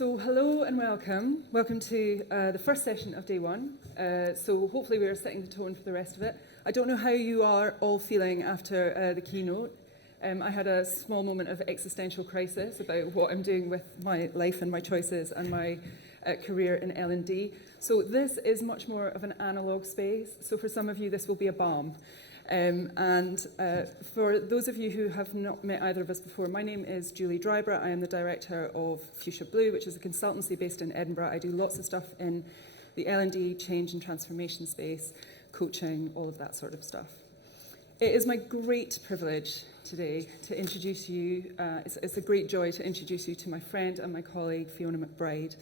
So hello and welcome. Welcome to the first session of day one. So hopefully we are setting the tone for the rest of it. I don't know how you are all feeling after the keynote. I had a small moment of existential crisis about what I'm doing with my life and my choices and my career in L&D. So this is much more of an analogue space. So for some of you, this will be a balm. For those of you who have not met either of us before, my name is Julie Drybra. I am the director of Fuchsia Blue, which is a consultancy based in Edinburgh. I do lots of stuff in the L&D, change and transformation space, coaching, all of that sort of stuff. It is my great privilege today to introduce you, it's a great joy to introduce you to my friend and my colleague, Fiona McBride.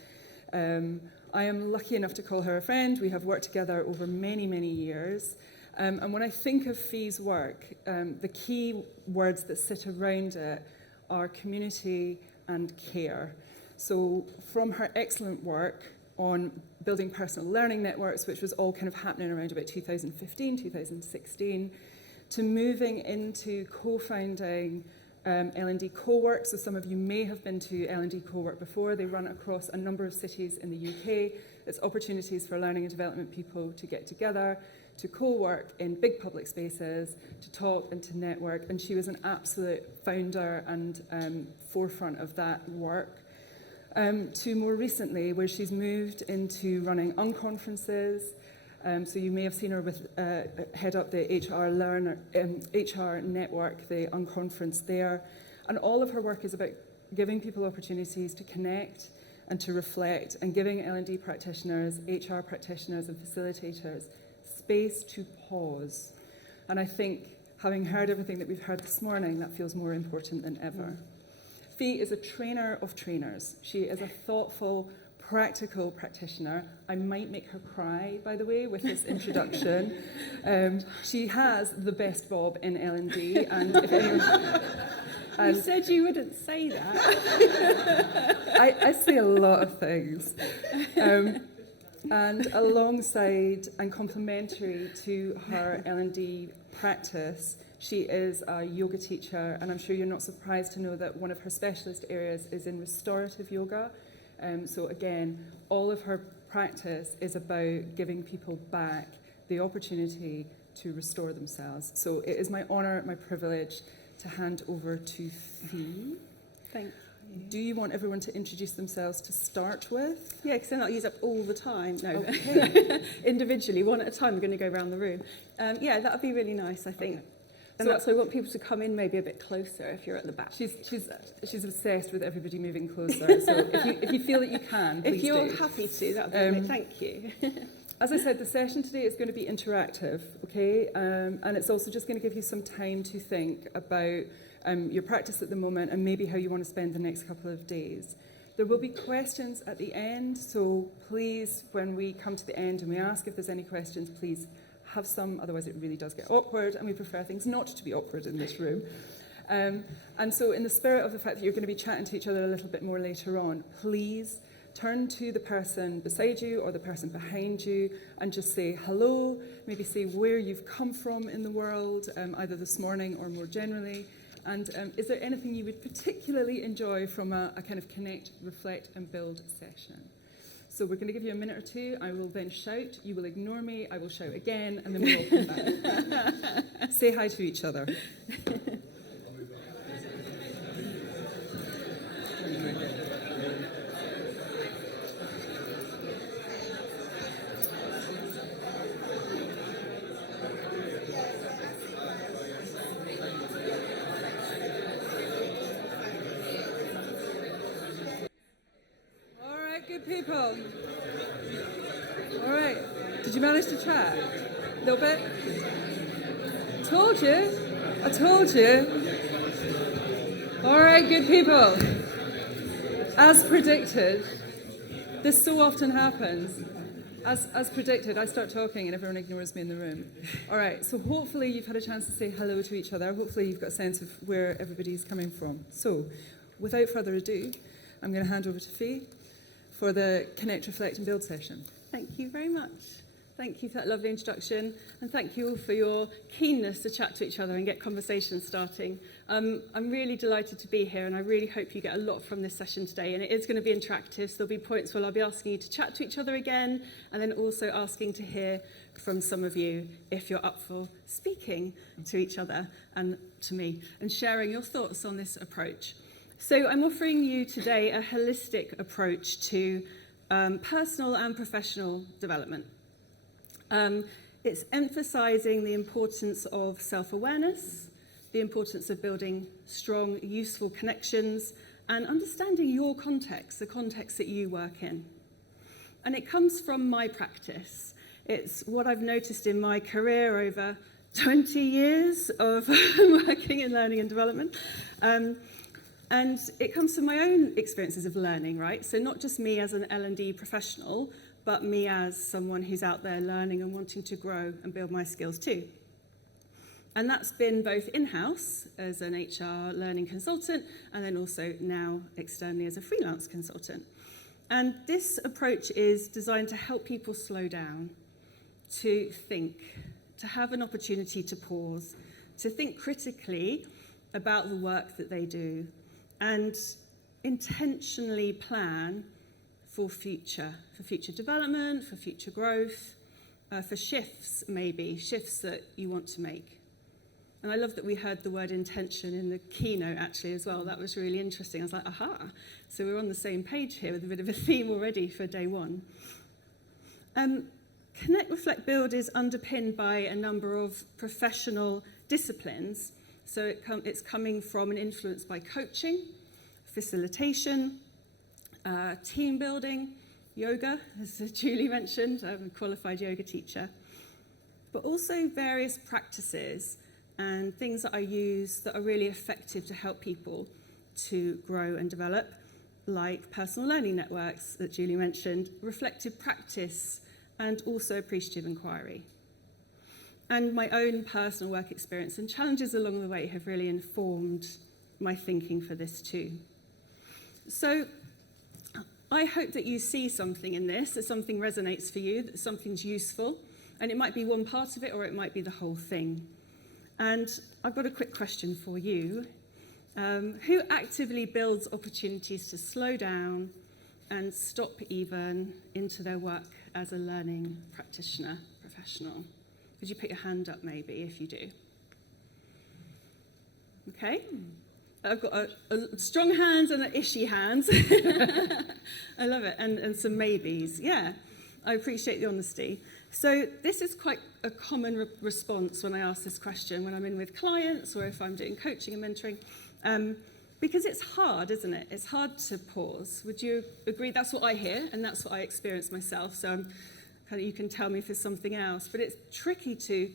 I am lucky enough to call her a friend. We have worked together over many, many years. And when I think of Fi's work, the key words that sit around it are community and care. So from her excellent work on building personal learning networks, which was all kind of happening around about 2015, 2016, to moving into co-founding L&D Co-work. So some of you may have been to L&D Co-work before. They run across a number of cities in the UK. It's opportunities for learning and development people to get together, to co-work in big public spaces, to talk and to network. And she was an absolute founder and forefront of that work. To more recently, where she's moved into running unconferences. So you may have seen her with head up the HR network, the unconference there. And all of her work is about giving people opportunities to connect and to reflect, and giving L&D practitioners, HR practitioners and facilitators space to pause. And I think, having heard everything that we've heard this morning, that feels more important than ever. Fi is a trainer of trainers. She is a thoughtful, practical practitioner. I might make her cry, by the way, with this introduction. She has the best bob in L&D, and if anyone... You said you wouldn't say that. I say a lot of things. And alongside and complementary to her L&D practice, she is a yoga teacher, and I'm sure you're not surprised to know that one of her specialist areas is in restorative yoga. So again, all of her practice is about giving people back the opportunity to restore themselves. So it is my honour, my privilege to hand over to Fi. Thank you. Do you want everyone to introduce themselves to start with? Yeah, because then I'll use up all the time. No, okay. Individually, one at a time, we're going to go around the room. Yeah, that would be really nice, I think. Okay. And so that's why I want people to come in maybe a bit closer if you're at the back. She's obsessed with everybody moving closer, so if you feel that you can, please if you're do. Happy to, that would be great. Thank you. As I said, the session today is going to be interactive, okay? And it's also just going to give you some time to think about your practice at the moment and maybe how you want to spend the next couple of days. There will be questions at the end, so please, when we come to the end and we ask if there's any questions, please have some, otherwise it really does get awkward, and we prefer things not to be awkward in this room. And so in the spirit of the fact that you're going to be chatting to each other a little bit more later on, please turn to the person beside you or the person behind you and just say hello, maybe say where you've come from in the world, either this morning or more generally. And is there anything you would particularly enjoy from a kind of connect, reflect and build session? So we're going to give you a minute or two. I will then shout. You will ignore me. I will shout again, and then we'll all come back. Say hi to each other. Good people. All right. Did you manage to chat? A little bit? Told you. I told you. All right, good people. As predicted, this so often happens. As predicted, I start talking and everyone ignores me in the room. All right, so hopefully you've had a chance to say hello to each other. Hopefully you've got a sense of where everybody's coming from. So, without further ado, I'm going to hand over to Fi for the Connect, Reflect and Build session. Thank you very much. Thank you for that lovely introduction, and thank you all for your keenness to chat to each other and get conversations starting. I'm really delighted to be here, and I really hope you get a lot from this session today. And it is going to be interactive, so there'll be points where I'll be asking you to chat to each other again, and then also asking to hear from some of you if you're up for speaking to each other and to me, and sharing your thoughts on this approach. So I'm offering you today a holistic approach to personal and professional development. It's emphasising the importance of self-awareness, the importance of building strong, useful connections, and understanding your context, the context that you work in. And it comes from my practice. It's what I've noticed in my career over 20 years of working in learning and development. And it comes from my own experiences of learning, right? So not just me as an L&D professional, but me as someone who's out there learning and wanting to grow and build my skills too. And that's been both in-house as an HR learning consultant, and then also now externally as a freelance consultant. And this approach is designed to help people slow down, to think, to have an opportunity to pause, to think critically about the work that they do, and intentionally plan for future development, for future growth, for shifts maybe, shifts that you want to make. And I love that we heard the word intention in the keynote actually as well. That was really interesting. I was like, aha, so we're on the same page here with a bit of a theme already for day one. Connect, Reflect, Build is underpinned by a number of professional disciplines. So it's coming from an influence by coaching, facilitation, team building, yoga, as Julie mentioned. I'm a qualified yoga teacher. But also various practices and things that I use that are really effective to help people to grow and develop, like personal learning networks that Julie mentioned, reflective practice, and also appreciative inquiry. And my own personal work experience and challenges along the way have really informed my thinking for this too. So I hope that you see something in this, that something resonates for you, that something's useful, and it might be one part of it or it might be the whole thing. And I've got a quick question for you. Who actively builds opportunities to slow down and stop even into their work as a learning practitioner, professional? Could you put your hand up maybe if you do? Okay. I've got a strong hands and an ishy hands. I love it. And some maybes. Yeah, I appreciate the honesty. So this is quite a common response when I ask this question, when I'm in with clients or if I'm doing coaching and mentoring, because it's hard, isn't it? It's hard to pause. Would you agree? That's what I hear, and that's what I experience myself. So you can tell me if it's something else. But it's tricky to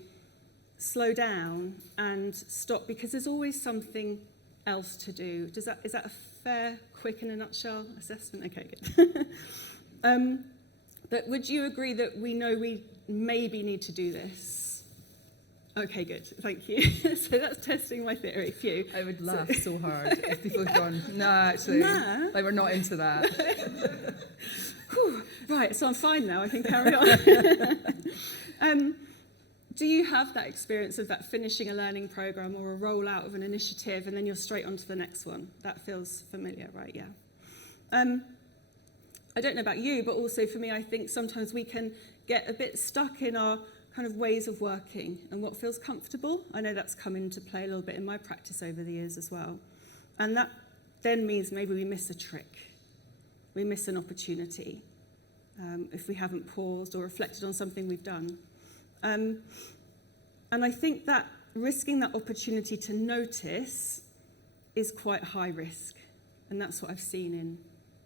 slow down and stop because there's always something else to do. Is that a fair, quick, in a nutshell assessment? Okay, good. But would you agree that we know we maybe need to do this? Okay, good. Thank you. So that's testing my theory. Phew. I would laugh so hard if people had gone, nah, actually, like we're not into that. Right, so I'm fine now. I can carry on. Do you have that experience of that finishing a learning program or a rollout of an initiative and then you're straight on to the next one? That feels familiar, right? Yeah. I don't know about you, but also for me, I think sometimes we can get a bit stuck in our kind of ways of working and what feels comfortable. I know that's come into play a little bit in my practice over the years as well. And that then means maybe we miss a trick. We miss an opportunity if we haven't paused or reflected on something we've done. And I think that risking that opportunity to notice is quite high risk. And that's what I've seen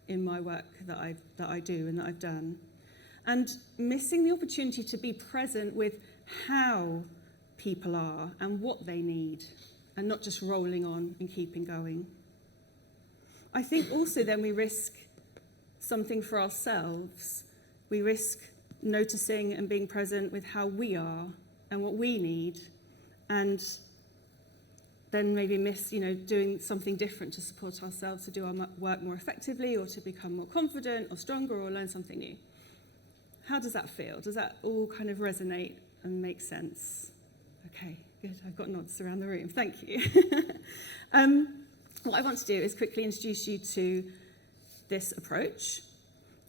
in my work that I do and that I've done. And missing the opportunity to be present with how people are and what they need, and not just rolling on and keeping going. I think also then we risk something for ourselves. We risk noticing and being present with how we are and what we need, and then maybe miss, doing something different to support ourselves to do our work more effectively or to become more confident or stronger or learn something new. How does that feel? Does that all kind of resonate and make sense? Okay, good. I've got nods around the room. Thank you. What I want to do is quickly introduce you to this approach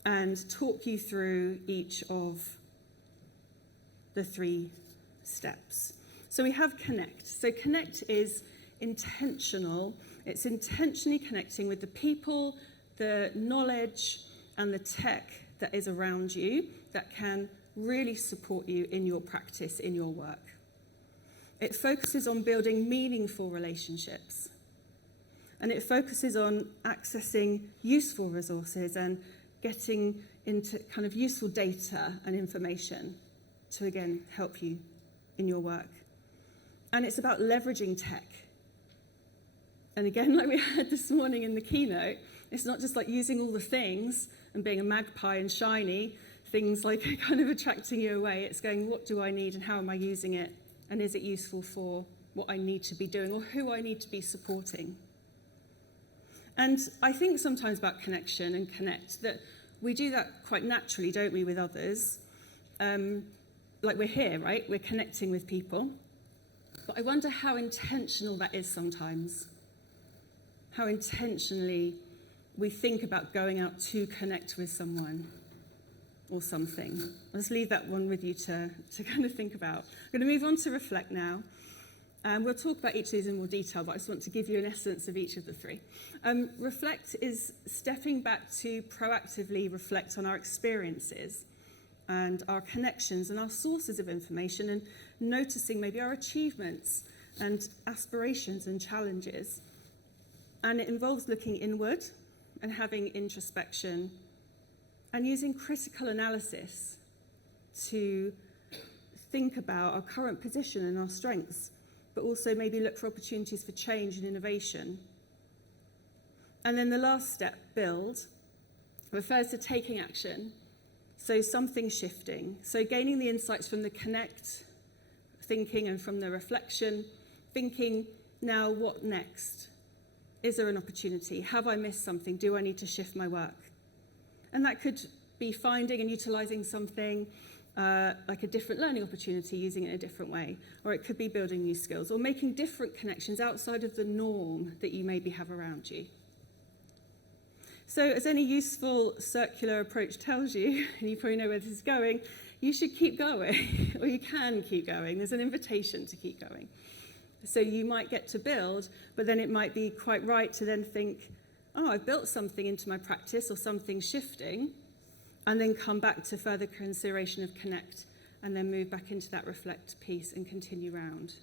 and talk you through each of the 3 steps. So we have connect. So connect is intentional. It's intentionally connecting with the people, the knowledge, and the tech that is around you that can really support you in your practice, in your work. It focuses on building meaningful relationships. And it focuses on accessing useful resources and getting into kind of useful data and information to, again, help you in your work. And it's about leveraging tech. And again, like we heard this morning in the keynote, it's not just like using all the things and being a magpie and shiny, things like kind of attracting you away. It's going, what do I need and how am I using it? And is it useful for what I need to be doing or who I need to be supporting? And I think sometimes about connection and connect, that we do that quite naturally, don't we, with others? Like we're here, right? We're connecting with people. But I wonder how intentional that is sometimes. How intentionally we think about going out to connect with someone or something. I'll just leave that one with you to kind of think about. I'm going to move on to reflect now. We'll talk about each of these in more detail, but I just want to give you an essence of each of the 3. Reflect is stepping back to proactively reflect on our experiences and our connections and our sources of information and noticing maybe our achievements and aspirations and challenges. And it involves looking inward and having introspection and using critical analysis to think about our current position and our strengths, but also maybe look for opportunities for change and innovation. And then the last step, build, refers to taking action. So something shifting. So gaining the insights from the connect thinking and from the reflection, thinking, now what next? Is there an opportunity? Have I missed something? Do I need to shift my work? And that could be finding and utilising something like a different learning opportunity, using it in a different way. Or it could be building new skills or making different connections outside of the norm that you maybe have around you. So as any useful circular approach tells you, and you probably know where this is going, you should keep going, or you can keep going. There's an invitation to keep going. So you might get to build, but then it might be quite right to then think, oh, I've built something into my practice or something shifting, and then come back to further consideration of connect, and then move back into that reflect piece and continue round.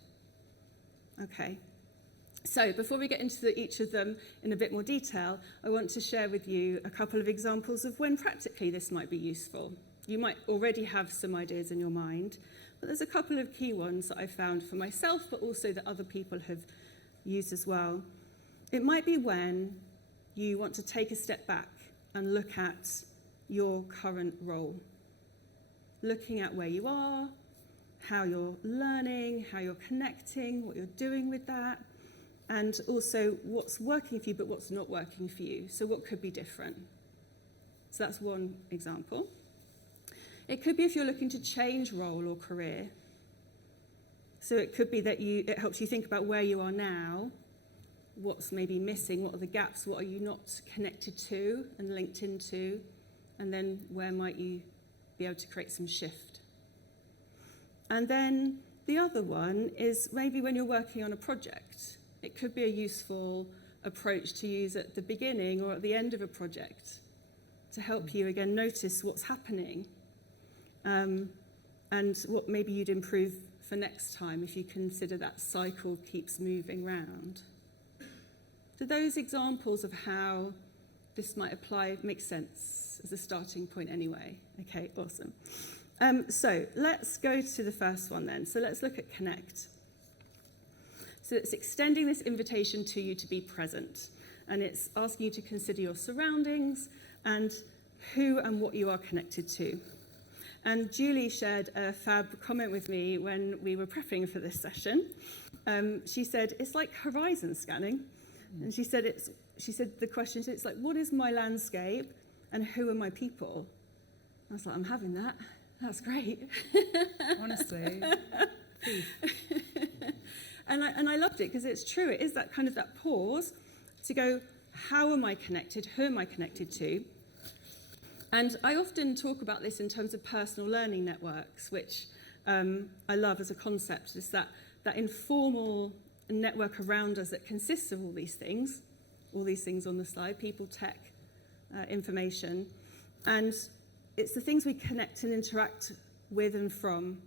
Okay. So before we get into each of them in a bit more detail, I want to share with you a couple of examples of when practically this might be useful. You might already have some ideas in your mind, but there's a couple of key ones that I found for myself, but also that other people have used as well. It might be when you want to take a step back and look at your current role, looking at where you are, how you're learning, how you're connecting, what you're doing with that, and also what's working for you but what's not working for you. So what could be different? So that's one example. It could be if you're looking to change role or career. So it could be that it helps you think about where you are now, what's maybe missing, what are the gaps, what are you not connected to and linked into, and then where might you be able to create some shift. And then the other one is maybe when you're working on a project. It could be a useful approach to use at the beginning or at the end of a project to help you, again, notice what's happening and what maybe you'd improve for next time if you consider that cycle keeps moving round. Do those examples of how this might apply make sense as a starting point anyway? Okay, awesome. So let's go to the first one then. So let's look at connect. So it's extending this invitation to you to be present. And it's asking you to consider your surroundings and who and what you are connected to. And Julie shared a fab comment with me when we were prepping for this session. She said, it's like horizon scanning. And she said the question, it's like, what is my landscape and who are my people? I was like, I'm having that. That's great. Honestly. And I loved it because it's true. It is that kind of that pause to go, how am I connected? Who am I connected to? And I often talk about this in terms of personal learning networks, which I love as a concept. It's that informal network around us that consists of all these things on the slide, people, tech, information. And it's the things we connect and interact with and from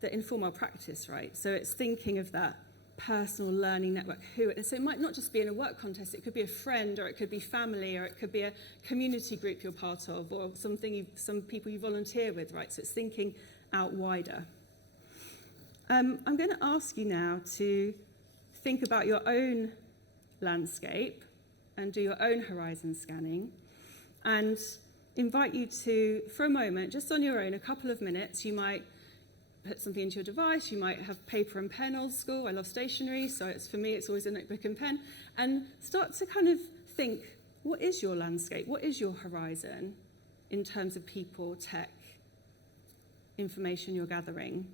that inform our practice, right? So it's thinking of that personal learning network. So it might not just be in a work context, it could be a friend, or it could be family, or it could be a community group you're part of, or some people you volunteer with, right? So it's thinking out wider. I'm going to ask you now to think about your own landscape and do your own horizon scanning, and invite you to, for a moment, just on your own, a couple of minutes, you might put something into your device, you might have paper and pen old school. I love stationery, so for me it's always a notebook and pen, and start to kind of think, what is your landscape? What is your horizon in terms of people, tech, information you're gathering?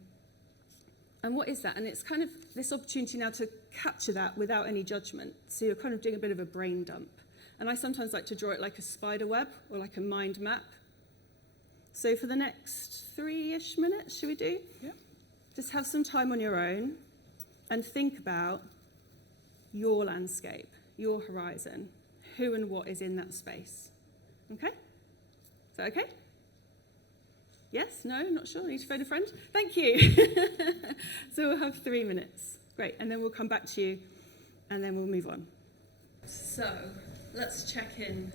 And what is that? And it's kind of this opportunity now to capture that without any judgment. So you're kind of doing a bit of a brain dump. And I sometimes like to draw it like a spider web or like a mind map. So for the next 3-ish minutes, should we do? Yeah. Just have some time on your own and think about your landscape, your horizon, who and what is in that space. Okay? Is that okay? Yes? No? Not sure? Need to phone a friend? Thank you. So we'll have 3 minutes. Great. And then we'll come back to you and then we'll move on. So let's check in.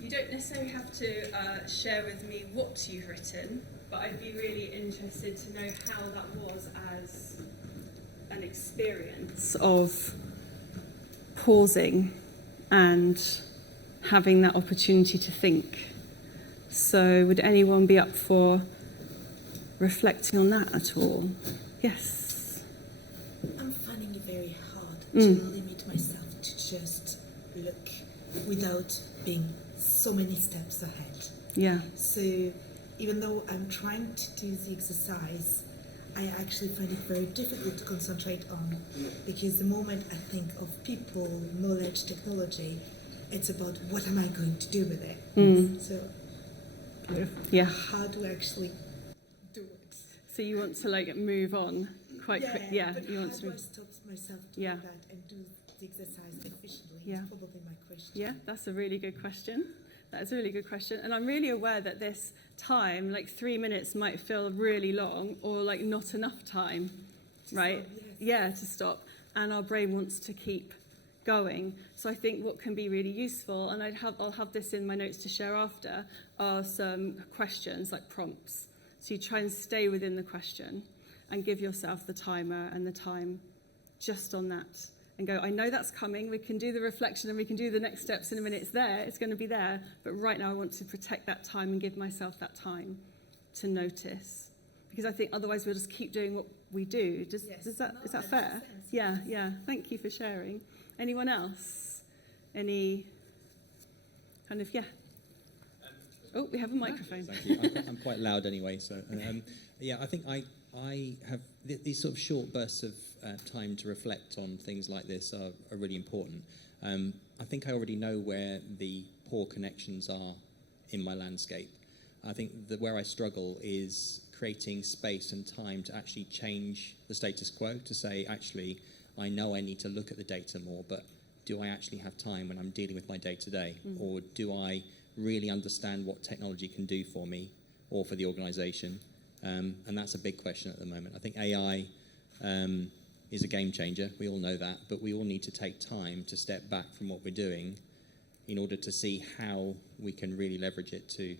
You don't necessarily have to share with me what you've written, but I'd be really interested to know how that was as an experience of pausing and having that opportunity to think. So would anyone be up for reflecting on that at all? Yes. I'm finding it very hard to limit myself to just look without being so many steps ahead. Yeah. So even though I'm trying to do the exercise, I actually find it very difficult to concentrate on, because the moment I think of people, knowledge, technology, it's about what am I going to do with it. So Yeah. how do I actually do it? So you want to like move on quite quick. Yeah. But You how want do I to. stop myself doing Yeah. that and do the exercise efficiently? Yeah. Is probably my question. Yeah, that's a really good question. That is a really good question. And I'm really aware that this time, like 3 minutes, might feel really long or like not enough time, right? Stop, yes. Yeah, to stop. And our brain wants to keep going. So I think what can be really useful, and I'll have this in my notes to share after, are some questions, like prompts. So you try and stay within the question and give yourself the timer and the time just on that. And go, I know that's coming, we can do the reflection and we can do the next steps in a minute. It's there, it's going to be there. But right now I want to protect that time and give myself that time to notice. Because I think otherwise we'll just keep doing what we do. Yes. Is that That fair? makes sense. Yeah. Thank you for sharing. Anyone else? Any kind of, Oh, we have a microphone. Thank you. I'm quite loud anyway, so I think I have these sort of short bursts of time to reflect on things like this are really important. I think I already know where the poor connections are in my landscape. I think that where I struggle is creating space and time to actually change the status quo, to say, actually, I know I need to look at the data more, but do I actually have time when I'm dealing with my day-to-day? Or do I really understand what technology can do for me or for the organisation? And that's a big question at the moment. I think AI is a game changer. We all know that, but we all need to take time to step back from what we're doing in order to see how we can really leverage it to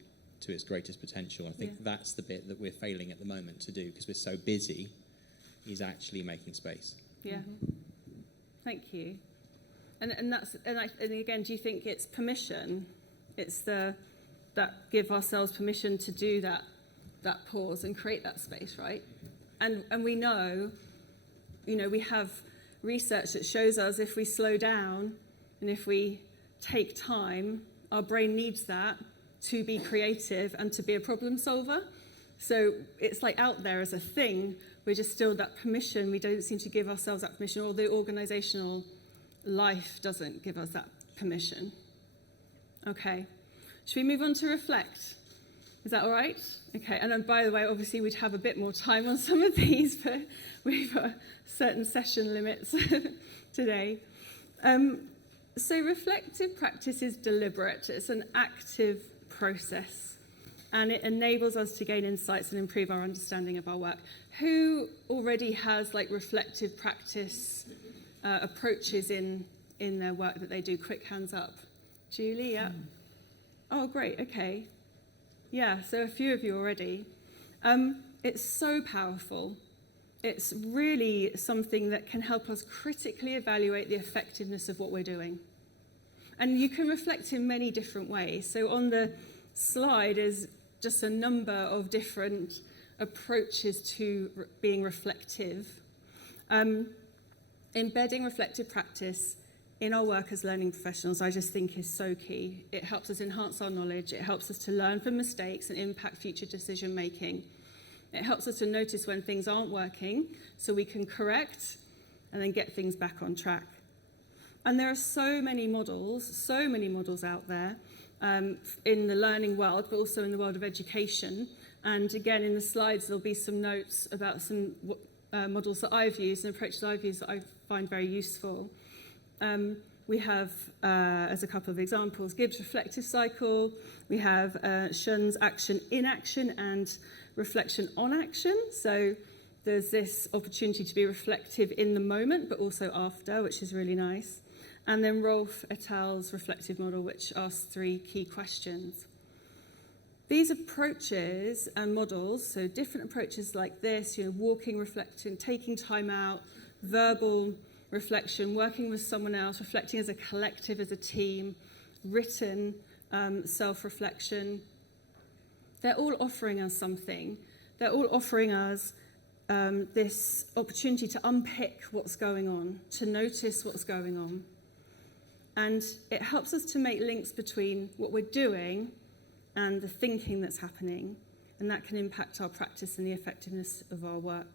its greatest potential. I think that's the bit that we're failing at the moment to do, because we're so busy, is actually making space. Yeah. Thank you. And again, do you think it's permission? It's that give ourselves permission to do that pause and create that space, right? And we know, we have research that shows us if we slow down and if we take time, our brain needs that, to be creative and to be a problem solver. So it's like out there as a thing, we're just still that permission. We don't seem to give ourselves that permission, or the organizational life doesn't give us that permission. Okay, should we move on to reflect? Is that all right? Okay, and then by the way, obviously we'd have a bit more time on some of these, but we've got certain session limits today. So reflective practice is deliberate. It's an active process, and it enables us to gain insights and improve our understanding of our work. Who already has like reflective practice approaches in their work that they do? Quick hands up. Julie, yeah. Oh, great, okay. Yeah, so a few of you already. It's so powerful. It's really something that can help us critically evaluate the effectiveness of what we're doing. And you can reflect in many different ways. So on the slide is just a number of different approaches to being reflective. Embedding reflective practice in our work as learning professionals, I just think is so key. It helps us enhance our knowledge. It helps us to learn from mistakes and impact future decision making. It helps us to notice when things aren't working so we can correct and then get things back on track. And there are so many models out there in the learning world, but also in the world of education. And again, in the slides, there'll be some notes about some models that I've used and approaches I've used that I find very useful. We have, as a couple of examples, Gibbs' reflective cycle. We have Shun's action in action and reflection on action. So there's this opportunity to be reflective in the moment, but also after, which is really nice. And then Rolf et al.'s reflective model, which asks 3 key questions. These approaches and models, so different approaches like this, walking, reflecting, taking time out, verbal reflection, working with someone else, reflecting as a collective, as a team, written self-reflection. They're all offering us something. They're all offering us this opportunity to unpick what's going on, to notice what's going on. And it helps us to make links between what we're doing and the thinking that's happening, and that can impact our practice and the effectiveness of our work.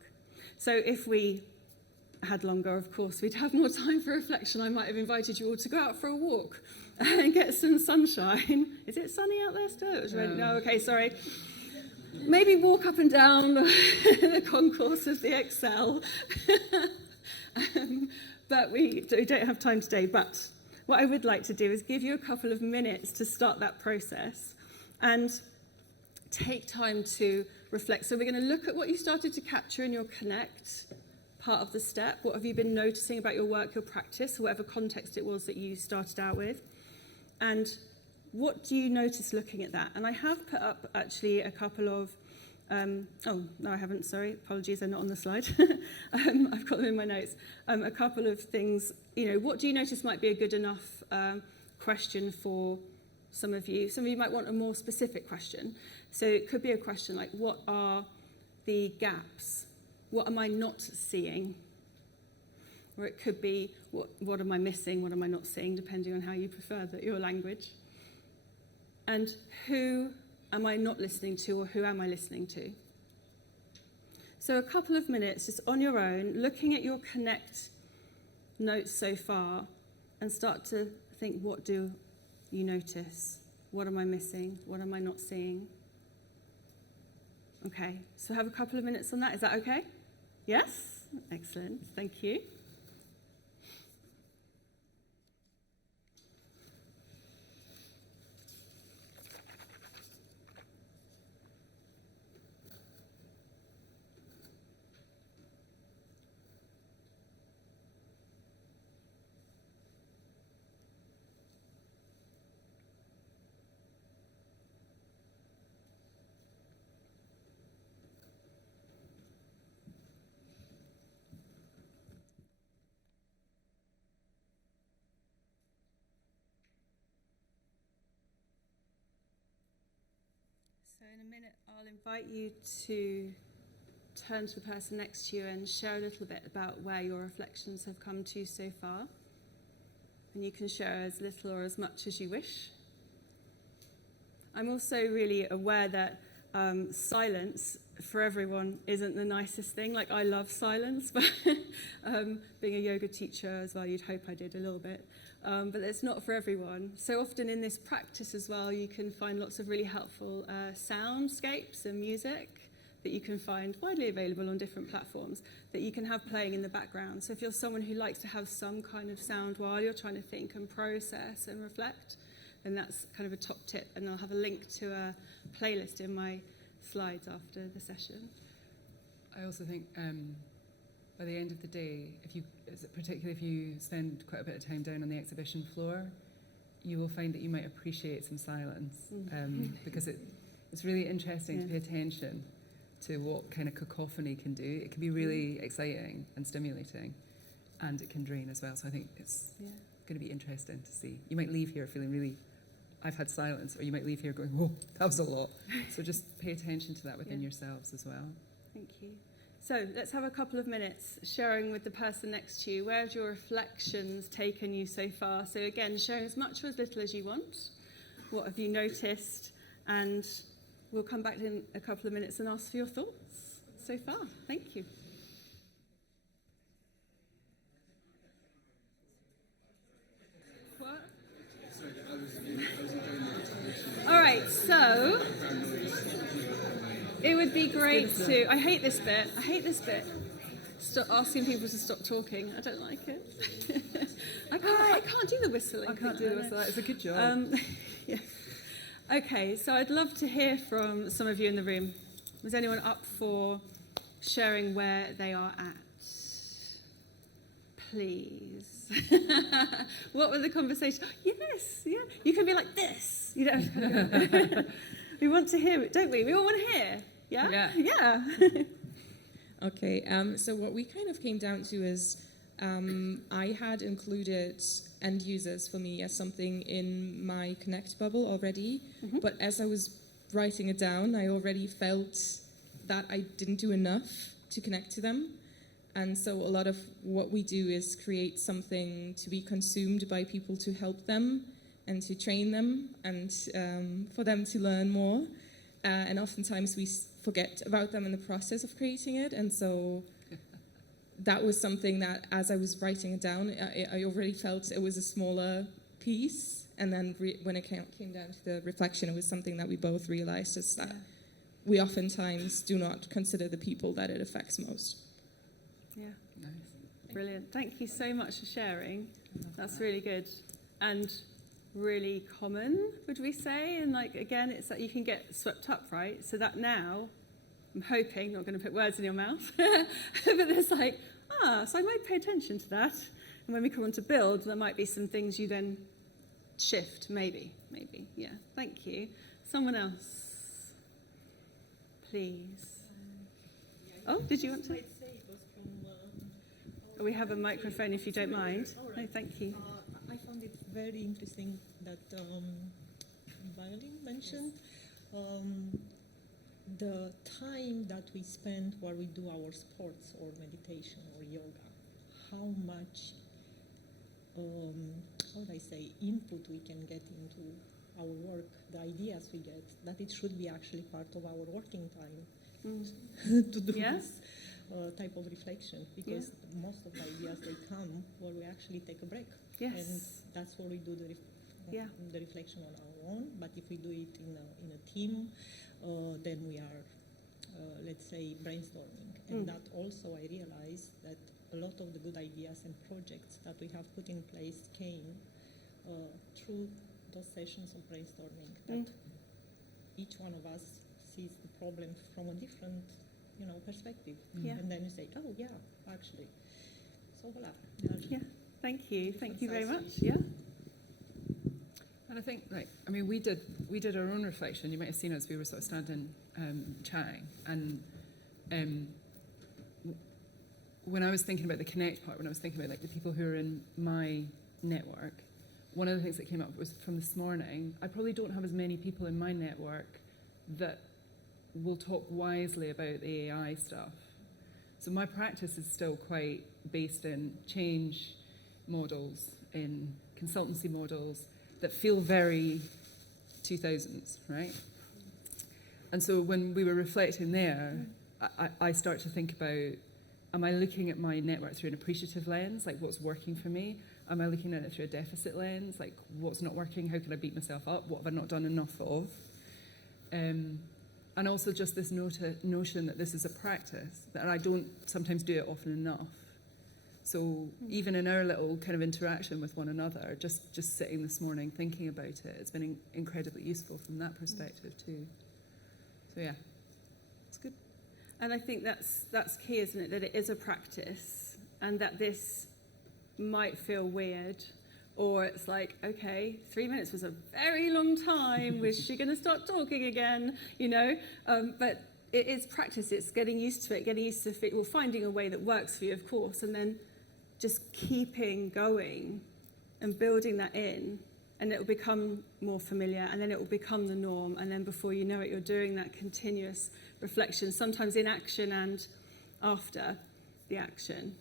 So if we had longer, of course, we'd have more time for reflection. I might have invited you all to go out for a walk and get some sunshine. Is it sunny out there still? It was really, no, okay, sorry. Maybe walk up and down the concourse of the Excel. But we don't have time today. But what I would like to do is give you a couple of minutes to start that process and take time to reflect. So we're going to look at what you started to capture in your Connect part of the step. What have you been noticing about your work, your practice, whatever context it was that you started out with? And what do you notice looking at that? And I have put up actually a couple of, oh, no, I haven't, sorry, apologies, they're not on the slide. I've got them in my notes. A couple of things, what do you notice might be a good enough question for some of you? Some of you might want a more specific question. So it could be a question like, what are the gaps? What am I not seeing? Or it could be, what am I missing? What am I not seeing? Depending on how you prefer your language. And who am I not listening to, or who am I listening to? So a couple of minutes just on your own, looking at your Connect notes so far, and start to think, what do you notice? What am I missing? What am I not seeing? Okay, so have a couple of minutes on that. Is that okay? Yes? Excellent, thank you. So in a minute, I'll invite you to turn to the person next to you and share a little bit about where your reflections have come to so far. And you can share as little or as much as you wish. I'm also really aware that silence for everyone isn't the nicest thing. Like, I love silence, but being a yoga teacher as well, you'd hope I did a little bit. But it's not for everyone. So often in this practice as well, you can find lots of really helpful soundscapes and music that you can find widely available on different platforms that you can have playing in the background. So if you're someone who likes to have some kind of sound while you're trying to think and process and reflect, then that's kind of a top tip. And I'll have a link to a playlist in my slides after the session. I also think by the end of the day, particularly if you spend quite a bit of time down on the exhibition floor, you will find that you might appreciate some silence because it's really interesting to pay attention to what kind of cacophony can do. It can be really exciting and stimulating, and it can drain as well. So I think it's going to be interesting to see. You might leave here feeling really, I've had silence, or you might leave here going, whoa, that was a lot. So just pay attention to that within yourselves as well. Thank you. So let's have a couple of minutes sharing with the person next to you. Where have your reflections taken you so far? So again, sharing as much or as little as you want. What have you noticed? And we'll come back in a couple of minutes and ask for your thoughts so far. Thank you. What? All right, so it would be great to... I hate this bit. Stop asking people to stop talking. I don't like it. I can't do the whistling. I can't do the whistle. It's a good job. Yeah. Okay, so I'd love to hear from some of you in the room. Was anyone up for sharing where they are at? Please. What were the conversations? Yes, yeah. You can be like this. You know. We want to hear it, don't we? We all want to hear. Yeah? Yeah. Okay, so what we kind of came down to is I had included end users for me as something in my Connect bubble already, but as I was writing it down, I already felt that I didn't do enough to connect to them. And so a lot of what we do is create something to be consumed by people to help them and to train them and for them to learn more. And oftentimes we forget about them in the process of creating it. And so that was something that as I was writing it down, I already felt it was a smaller piece. And then when it came down to the reflection, it was something that we both realized is that we oftentimes do not consider the people that it affects most. Yeah. Nice. Brilliant. Thank you so much for sharing. That's really good. And really common, would we say? And like, again, it's that you can get swept up, right? So that now, I'm hoping, not going to put words in your mouth, but there's like, so I might pay attention to that. And when we come on to build, there might be some things you then shift, maybe. Yeah, thank you. Someone else, please. Oh, did you want to? We have a microphone if you don't mind. Right. No, thank you. I found it very interesting that Violin mentioned the time that we spend while we do our sports or meditation or yoga. How much, how would I say, input we can get into our work, the ideas we get, that it should be actually part of our working time to do this type of reflection, because most of the ideas, they come when we actually take a break. Yes. And that's where we do the reflection on our own. But if we do it in a team, then we are, let's say, brainstorming. And that also, I realized that a lot of the good ideas and projects that we have put in place came through those sessions of brainstorming. That each one of us sees the problem from a different, perspective. Yeah. And then you say, oh yeah, actually. So voila. Yeah, thank you. Thank you very much. Yeah. And I think, we did our own reflection. You might have seen us. We were sort of standing, chatting, and when I was thinking about the connect part, when I was thinking about the people who are in my network, one of the things that came up was from this morning. I probably don't have as many people in my network that will talk wisely about the AI stuff. So my practice is still quite based in change models, in consultancy models that feel very 2000s, right? And so when we were reflecting there, I start to think about, am I looking at my network through an appreciative lens, like what's working for me? Am I looking at it through a deficit lens, like what's not working, how can I beat myself up, what have I not done enough of? And also just this notion that this is a practice, and I don't sometimes do it often enough. So even in our little kind of interaction with one another, just sitting this morning thinking about it, it's been incredibly useful from that perspective too. So yeah, it's good. And I think that's key, isn't it? That it is a practice, and that this might feel weird, or it's like, okay, 3 minutes was a very long time. Is she going to start talking again? You know, but it is practice. It's getting used to it, well, finding a way that works for you, of course, and then just keeping going and building that in. And it will become more familiar, and then it will become the norm. And then before you know it, you're doing that continuous reflection, sometimes in action and after the action.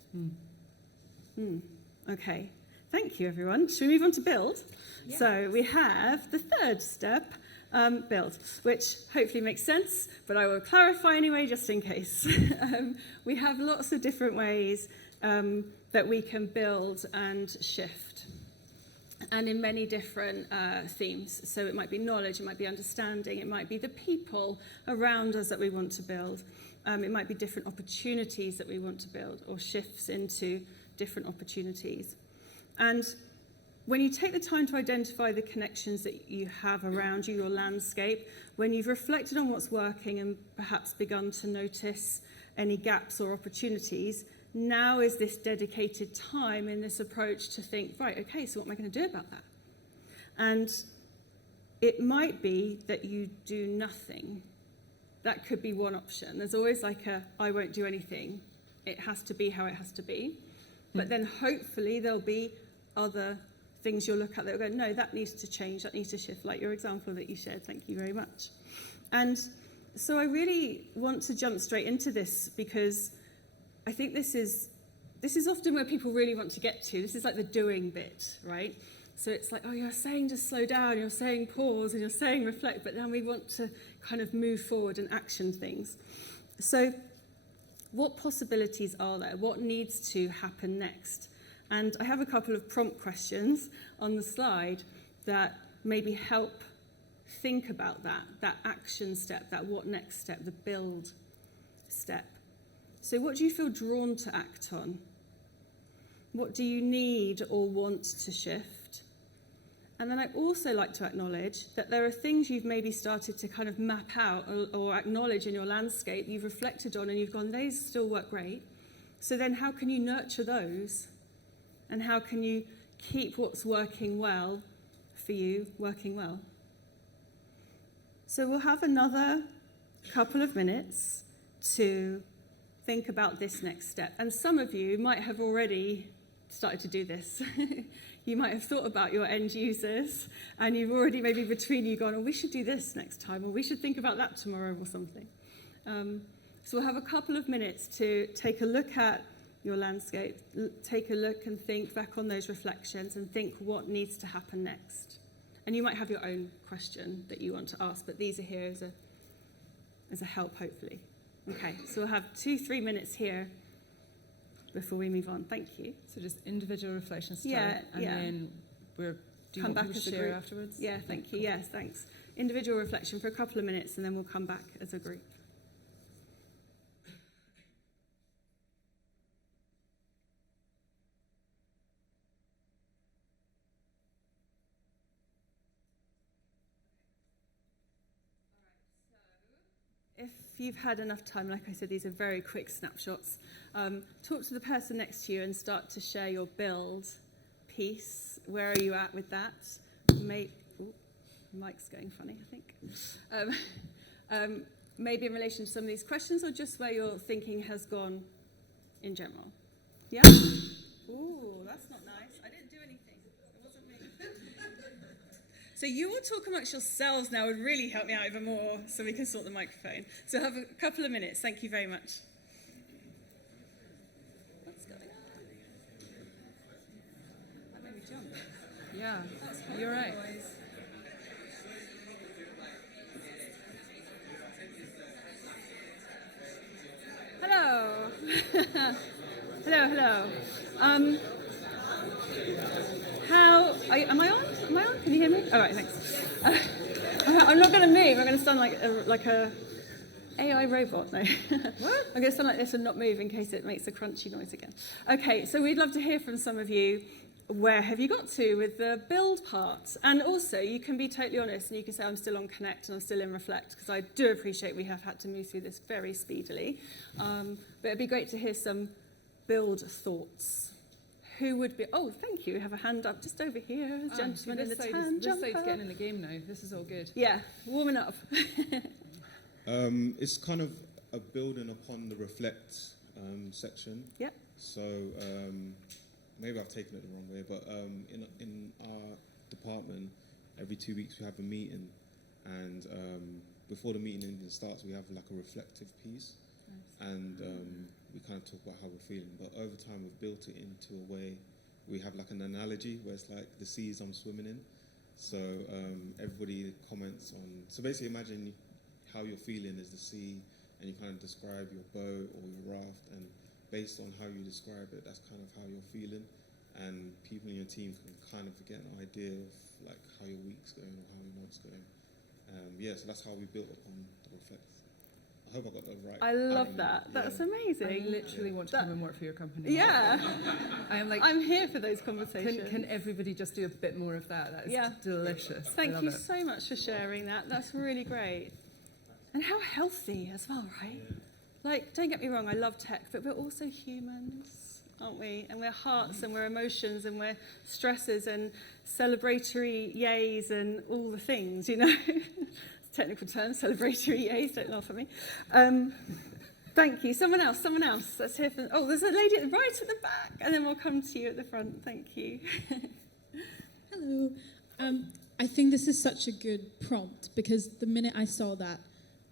Okay, thank you, everyone. Should we move on to build? Yes. So we have the third step, build, which hopefully makes sense, but I will clarify anyway, just in case. We have lots of different ways that we can build and shift, and in many different themes. So it might be knowledge, it might be understanding, it might be the people around us that we want to build. It might be different opportunities that we want to build, or shifts into different opportunities. And when you take the time to identify the connections that you have around you, your landscape, when you've reflected on what's working and perhaps begun to notice any gaps or opportunities, now is this dedicated time in this approach to think, right, okay, so what am I going to do about that? And it might be that you do nothing. That could be one option. There's always like I won't do anything. It has to be how it has to be. But then hopefully there'll be other things you'll look at that will go, no, that needs to change, that needs to shift, like your example that you shared. Thank you very much. And so I really want to jump straight into this, because I think this is often where people really want to get to. This is like the doing bit, right? So it's like, oh, you're saying just slow down, you're saying pause, and you're saying reflect, but then we want to kind of move forward and action things. So what possibilities are there? What needs to happen next? And I have a couple of prompt questions on the slide that maybe help think about that action step, that what next step, the build step. So what do you feel drawn to act on? What do you need or want to shift? And then I also like to acknowledge that there are things you've maybe started to kind of map out or acknowledge in your landscape, you've reflected on and you've gone, those still work great. So then how can you nurture those? And how can you keep what's working well for you working well? So we'll have another couple of minutes to think about this next step. And some of you might have already started to do this. You might have thought about your end users, and you've already maybe between you gone, oh, we should do this next time, or we should think about that tomorrow or something. So we'll have a couple of minutes to take a look at your landscape, take a look and think back on those reflections and think what needs to happen next. And you might have your own question that you want to ask, but these are here as a help, hopefully. Okay, so we'll have 2-3 minutes here before we move on. Thank you. So just individual reflection start, and then we're doing come back as as a share group afterwards? Yeah, thank you. Yes, thanks. Individual reflection for a couple of minutes, and then we'll come back as a group. If you've had enough time, like I said, these are very quick snapshots. Talk to the person next to you and start to share your build piece. Where are you at with that? Mic's going funny, I think. Maybe in relation to some of these questions, or just where your thinking has gone in general. Yeah? Ooh, that's not nice. I didn't do anything. It wasn't me. So you all talk amongst yourselves now would really help me out even more, so we can sort the microphone. So have a couple of minutes. Thank you very much. What's going on? That made me jump. Yeah, That's you're right. noise. Hello, hello. Am I on? Am I on? Can you hear me? All right, thanks. I'm not going to move. I'm going to sound like a AI robot. No. What? I'm going to sound like this and not move in case it makes a crunchy noise again. Okay, so we'd love to hear from some of you. Where have you got to with the build part? And also, you can be totally honest and you can say, I'm still on Connect and I'm still in Reflect, because I do appreciate we have had to move through this very speedily. But it'd be great to hear some build thoughts. Who would be... Oh, thank you. We have a hand up just over here. Gentleman in the tan This jumper. side's getting in the game now. This is all good. Yeah, warming up. It's kind of a building upon the Reflect section. Yep. So maybe I've taken it the wrong way, but in our department, every 2 weeks we have a meeting, and before the meeting even starts, we have like a reflective piece, and we kind of talk about how we're feeling. But over time, we've built it into a way we have like an analogy where it's like the seas I'm swimming in. So everybody comments on. So basically, imagine how you're feeling is the sea, and you kind of describe your boat or your raft, and based on how you describe it, that's kind of how you're feeling, and people in your team can kind of get an idea of like how your week's going or how your month's going. So that's how we built upon the Reflect. I hope I got that right. I love that. That's amazing. I literally want to come and work for your company. Yeah. I am like, I'm here for those conversations. can everybody just do a bit more of that? That is delicious. Thank you it. so much for sharing that. That's really great. And how healthy as well, right? Like, don't get me wrong, I love tech, but we're also humans, aren't we? And we're hearts and we're emotions and we're stresses and celebratory yays and all the things, you know? It's a technical term, celebratory yays, don't laugh at me. Thank you. Someone else. Let's hear from... Oh, there's a lady right at the back, and then we'll come to you at the front. Thank you. Hello. I think this is such a good prompt, because the minute I saw that,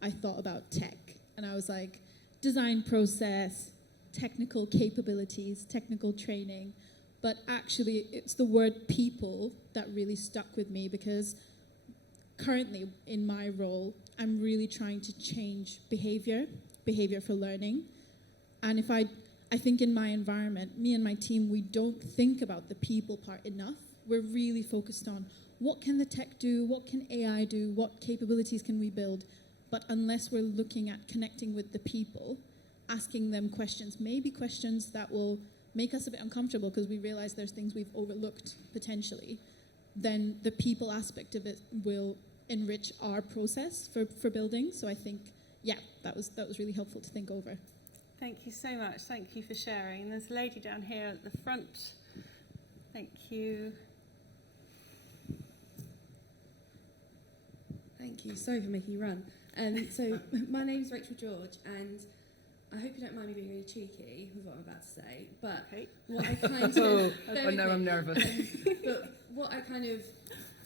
I thought about tech. And I was like, design process, technical capabilities, technical training. But actually, it's the word people that really stuck with me, because currently in my role, I'm really trying to change behavior for learning. And if I think in my environment, me and my team, we don't think about the people part enough. We're really focused on what can the tech do, what can AI do, what capabilities can we build. But unless we're looking at connecting with the people, asking them questions, maybe questions that will make us a bit uncomfortable because we realize there's things we've overlooked potentially, then the people aspect of it will enrich our process for building. So I think, that was really helpful to think over. Thank you so much. Thank you for sharing. And there's a lady down here at the front. Thank you. Thank you. Sorry for making you run. So my name's Rachel George, and I hope you don't mind me being really cheeky with what I'm about to say, but what I kind of... Oh no, I'm nervous. But what I kind of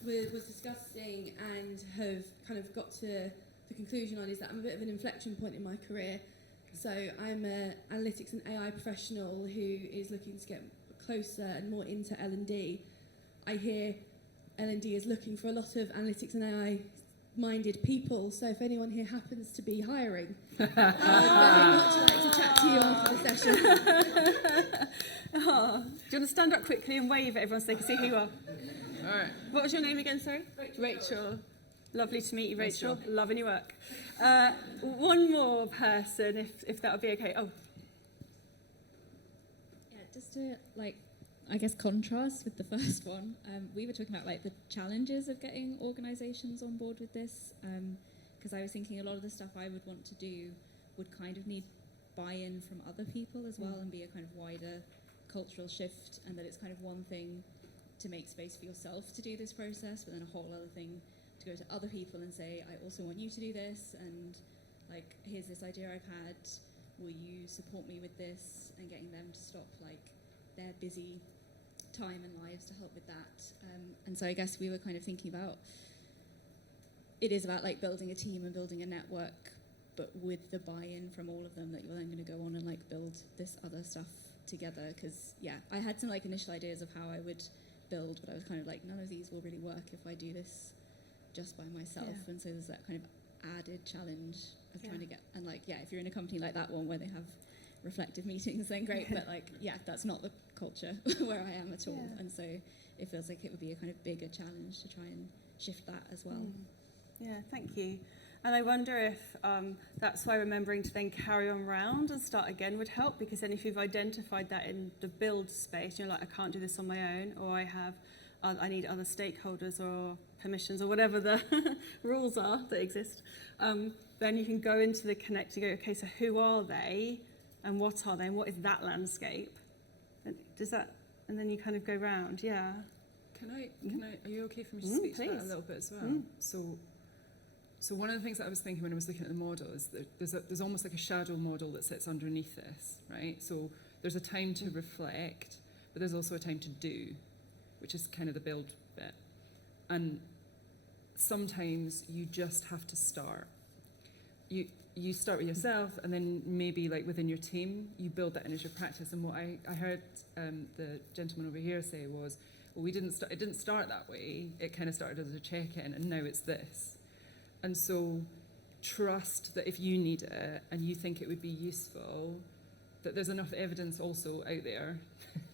was discussing and have kind of got to the conclusion on is that I'm a bit of an inflection point in my career. So I'm an analytics and AI professional who is looking to get closer and more into L&D. I hear L&D is looking for a lot of analytics and AI minded people, so if anyone here happens to be hiring, I would very much like to chat to you after the session. Do you want to stand up quickly and wave at everyone so they can see who you are? All right. What was your name again, sorry? Rachel. Lovely to meet you, Rachel. Loving your work. One more person, if that would be okay. Oh. Yeah, just to, I guess, contrast with the first one, we were talking about the challenges of getting organisations on board with this, because I was thinking a lot of the stuff I would want to do would kind of need buy-in from other people as well, and be a kind of wider cultural shift, and that it's kind of one thing to make space for yourself to do this process, but then a whole other thing to go to other people and say, I also want you to do this, and here's this idea I've had, will you support me with this, and getting them to stop their busy time and lives to help with that. And so I guess we were kind of thinking about, it is about building a team and building a network, but with the buy-in from all of them, that you're then going to go on and build this other stuff together. Because I had some initial ideas of how I would build, but I was kind of none of these will really work if I do this just by myself. And so there's that kind of added challenge of trying to get, and if you're in a company like that one where they have reflective meetings, then great. But like, yeah, that's not the culture where I am at all. Yeah. And so it feels like it would be a kind of bigger challenge to try and shift that as well. Yeah, thank you. And I wonder if that's why remembering to then carry on round and start again would help, because then if you've identified that in the build space, you're like, I can't do this on my own, or I need other stakeholders or permissions or whatever the rules are that exist, then you can go into the connect and go, okay, so who are they and what are they and what is that landscape? And and then you kind of go round, yeah. Can I, are you okay for me to speak to that a please. little bit as well? So one of the things that I was thinking when I was looking at the model is that there's almost like a shadow model that sits underneath this, right? So there's a time to reflect, but there's also a time to do, which is kind of the build bit. And sometimes you just have to start. You start with yourself, and then maybe like within your team, you build that in as your practice. And what I heard the gentleman over here say was, well, it didn't start that way. It kind of started as a check-in, and now it's this. And so trust that if you need it and you think it would be useful, that there's enough evidence also out there.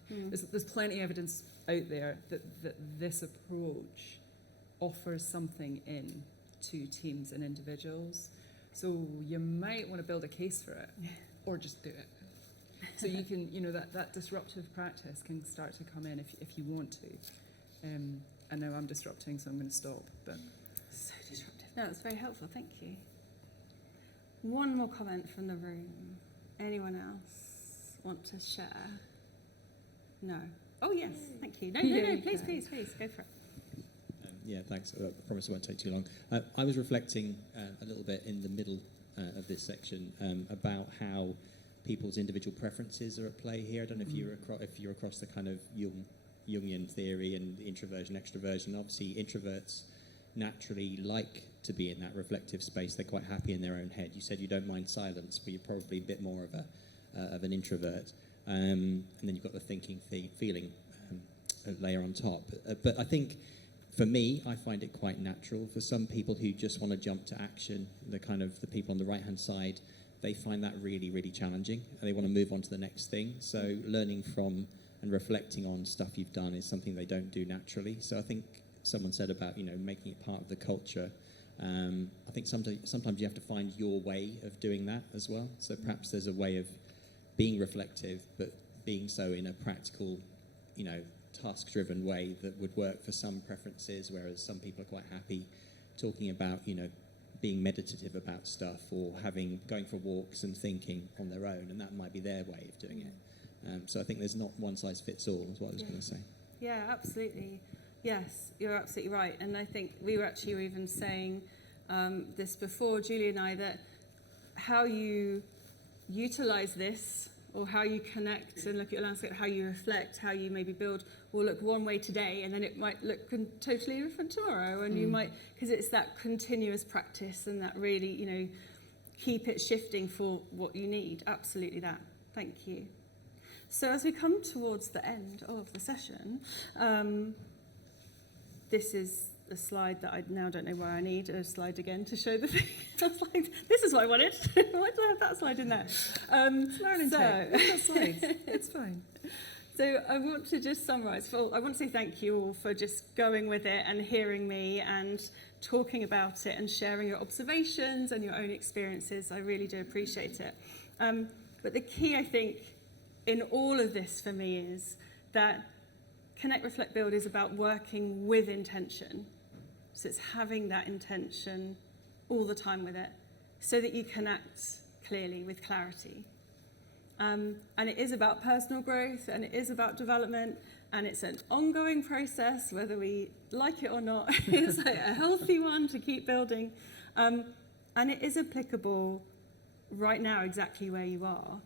There's plenty of evidence out there that this approach offers something in to teams and individuals. So you might want to build a case for it, or just do it. So you can, that disruptive practice can start to come in if you want to. I know I'm disrupting, so I'm going to stop. But So disruptive. No, that's very helpful, thank you. One more comment from the room. Anyone else want to share? No. Oh, yes, thank you. No, please, go for it. Yeah, thanks. I promise it won't take too long. I was reflecting a little bit in the middle of this section about how people's individual preferences are at play here. I don't know if you're across the kind of Jungian theory and introversion, extroversion. Obviously, introverts naturally like to be in that reflective space. They're quite happy in their own head. You said you don't mind silence, but you're probably a bit more of an introvert. And then you've got the thinking, feeling layer on top. But I think, for me, I find it quite natural. For some people who just want to jump to action, the people on the right-hand side, they find that really, really challenging. And they want to move on to the next thing. So learning from and reflecting on stuff you've done is something they don't do naturally. So I think someone said about, making it part of the culture. I think sometimes you have to find your way of doing that as well. So perhaps there's a way of being reflective, but being so in a practical, task-driven way that would work for some preferences, whereas some people are quite happy talking about, being meditative about stuff or going for walks and thinking on their own, and that might be their way of doing it. So I think there's not one size fits all, is what I was going to say. Yeah, absolutely. Yes, you're absolutely right. And I think we were even saying this before, Julie and I, that how you utilise this, or how you connect and look at your landscape, how you reflect, how you maybe build, will look one way today, and then it might look totally different tomorrow. And you might, because it's that continuous practice and that really, keep it shifting for what you need. Absolutely that. Thank you. So as we come towards the end of the session, this is a slide that I now don't know why I need a slide again to show the thing. I was like, this is what I wanted. Why do I have that slide in there? it's learning slides. It's fine. So I want to just summarise. I want to say thank you all for just going with it and hearing me and talking about it and sharing your observations and your own experiences. I really do appreciate it. But the key, I think, in all of this for me is that Connect, Reflect, Build is about working with intention. So it's having that intention all the time with it so that you connect clearly with clarity. And it is about personal growth, and it is about development, and it's an ongoing process, whether we like it or not. It's like a healthy one to keep building. And it is applicable right now exactly where you are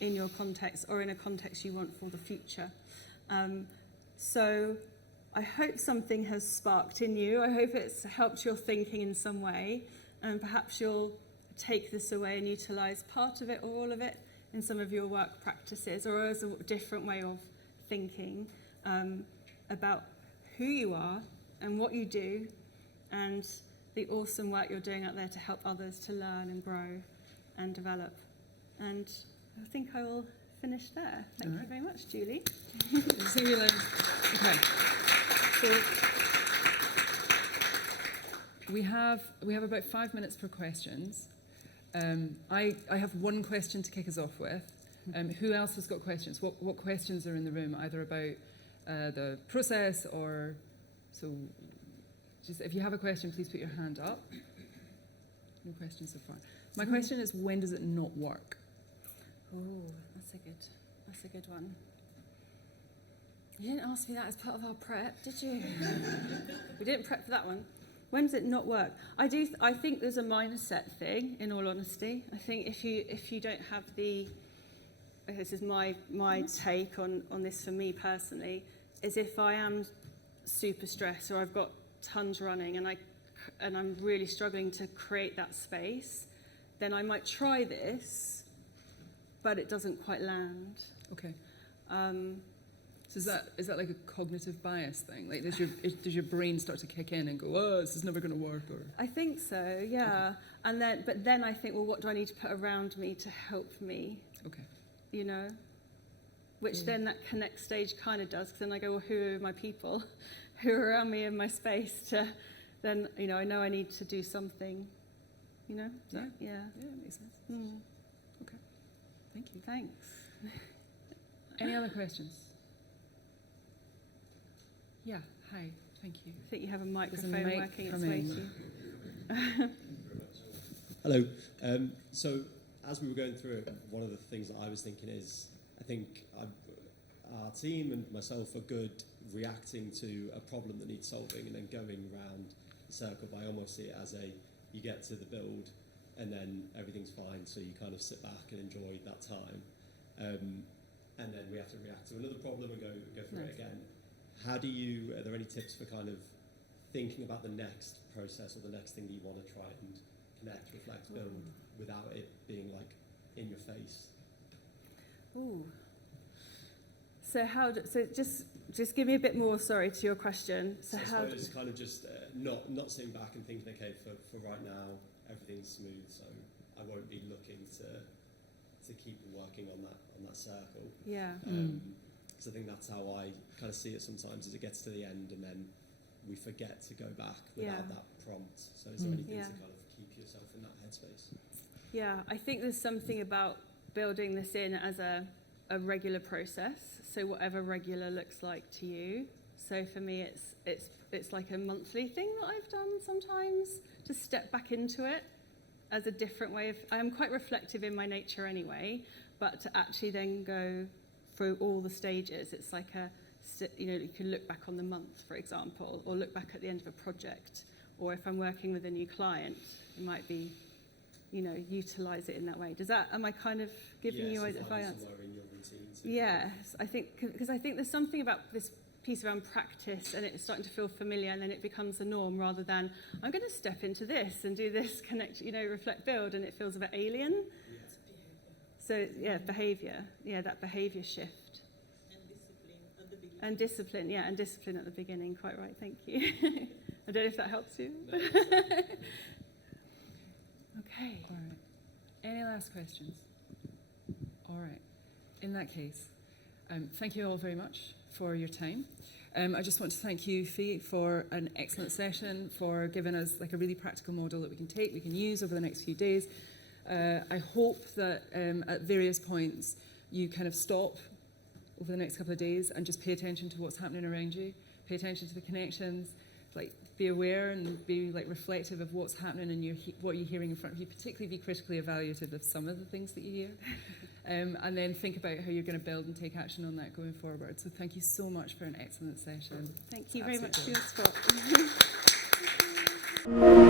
in your context or in a context you want for the future. So I hope something has sparked in you. I hope it's helped your thinking in some way, and perhaps you'll take this away and utilise part of it or all of it in some of your work practices, or as a different way of thinking about who you are and what you do and the awesome work you're doing out there to help others to learn and grow and develop. And I think I will finish there. Thank you very much, Julie. See you later. Okay. So we have about 5 minutes for questions. I have one question to kick us off with. Who else has got questions? What questions are in the room, either about the process or so? Just if you have a question, please put your hand up. No questions so far. My question is, when does it not work? Oh, that's a good one. You didn't ask me that as part of our prep, did you? We didn't prep for that one. When does it not work? I think there's a mindset thing, in all honesty. I think if you don't have this is my take on this for me personally, is if I am super stressed or I've got tons running and I'm really struggling to create that space, then I might try this, but it doesn't quite land. Okay. So is that like a cognitive bias thing? Like does your brain start to kick in and go, oh, this is never going to work? Or I think so, yeah. Okay. But then I think, well, what do I need to put around me to help me? Okay. You know, which then that connect stage kind of does, because then I go, well, who are my people, who are around me in my space to then, you know I need to do something, you know? Yeah. Yeah. Yeah, it makes sense. Okay. Thank you. Thanks. Any other questions? Yeah. Hi. Thank you. I think you have a microphone mic working its coming. way to you. Hello. So as we were going through it, one of the things that I was thinking is, I think our team and myself are good reacting to a problem that needs solving and then going round the circle. But I almost see it as you get to the build and then everything's fine, so you kind of sit back and enjoy that time. And then we have to react to another problem and go through it again. Are there any tips for kind of thinking about the next process or the next thing that you want to try and connect, reflect, build without it being like in your face? Ooh. So just give me a bit more, sorry, to your question. So I suppose kind of just not sitting back and thinking, okay, for right now, everything's smooth, so I won't be looking to keep working on that circle. Yeah. Because I think that's how I kind of see it sometimes, is it gets to the end and then we forget to go back without that prompt. So is there anything to kind of keep yourself in that headspace? Yeah, I think there's something about building this in as a regular process. So whatever regular looks like to you. So for me, it's like a monthly thing that I've done sometimes, to step back into it as a different way of. I am quite reflective in my nature anyway, but to actually then go through all the stages, it's like you can look back on the month, for example, or look back at the end of a project, or if I'm working with a new client, it might be, utilize it in that way. Am I kind of giving you advice? Yes, I think, because I think there's something about this piece around practice and it's starting to feel familiar, and then it becomes the norm rather than I'm going to step into this and do this, connect, reflect, build, and it feels a bit alien. So behaviour, that behaviour shift. And discipline at the beginning. Quite right, thank you. I don't know if that helps you. No, Okay. All right. Any last questions? All right. In that case, thank you all very much for your time. I just want to thank you, Fee, for an excellent session, for giving us like a really practical model that we can use over the next few days. I hope that at various points you kind of stop over the next couple of days and just pay attention to what's happening around you, pay attention to the connections, like be aware and be like reflective of what's happening and what you're hearing in front of you, particularly be critically evaluative of some of the things that you hear. And then think about how you're going to build and take action on that going forward. So thank you so much for an excellent session. Thank you very much for Absolutely. your support.